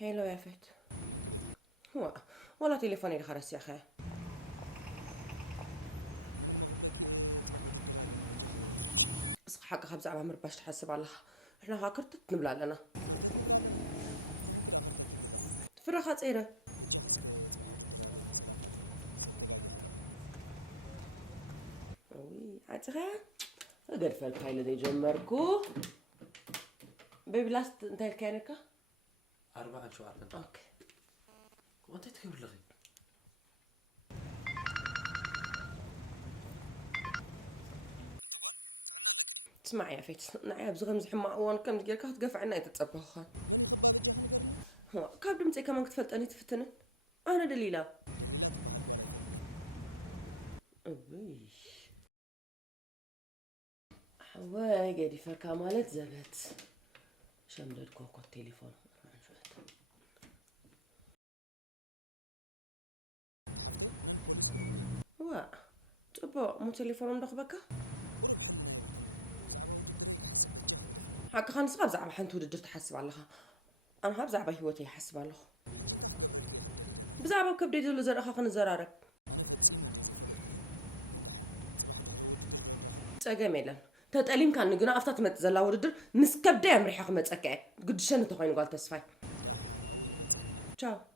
هيلو يا فت هو والله تليفوني اللي خرس يا أخي بس حق خبز على عمر باش تحسب على احنا هاكرت نبلع لنا فرخة صغيرة وي عتغا قدر فالفايل دي جمركو بيبي لاست انت الكانكة 4 شو اوكي وانت تكبر لغي تسمع يا فيت نعيا بزغم زحمة اوان كم دقيقة هتقف عنا يتتصبخان هو كاب دمتي كمان كتفلت اني تفتنن انا دليلة حواي قاعد يفركا مالت زبت شمدد كوكو التليفون وا تبا مو تليفون بخبكا حق خان صغاب زعما حنتو ددر تحسب علىها انا هاب زعما هيوتي يحسب علىها بزعما كبدي دول زر اخا خن زرارك تجميلا تتألم كان نجنا أفتت متزلا ودر مسكب دام ريحة متسكع قد شنو تخوين قال تسفاي. ciao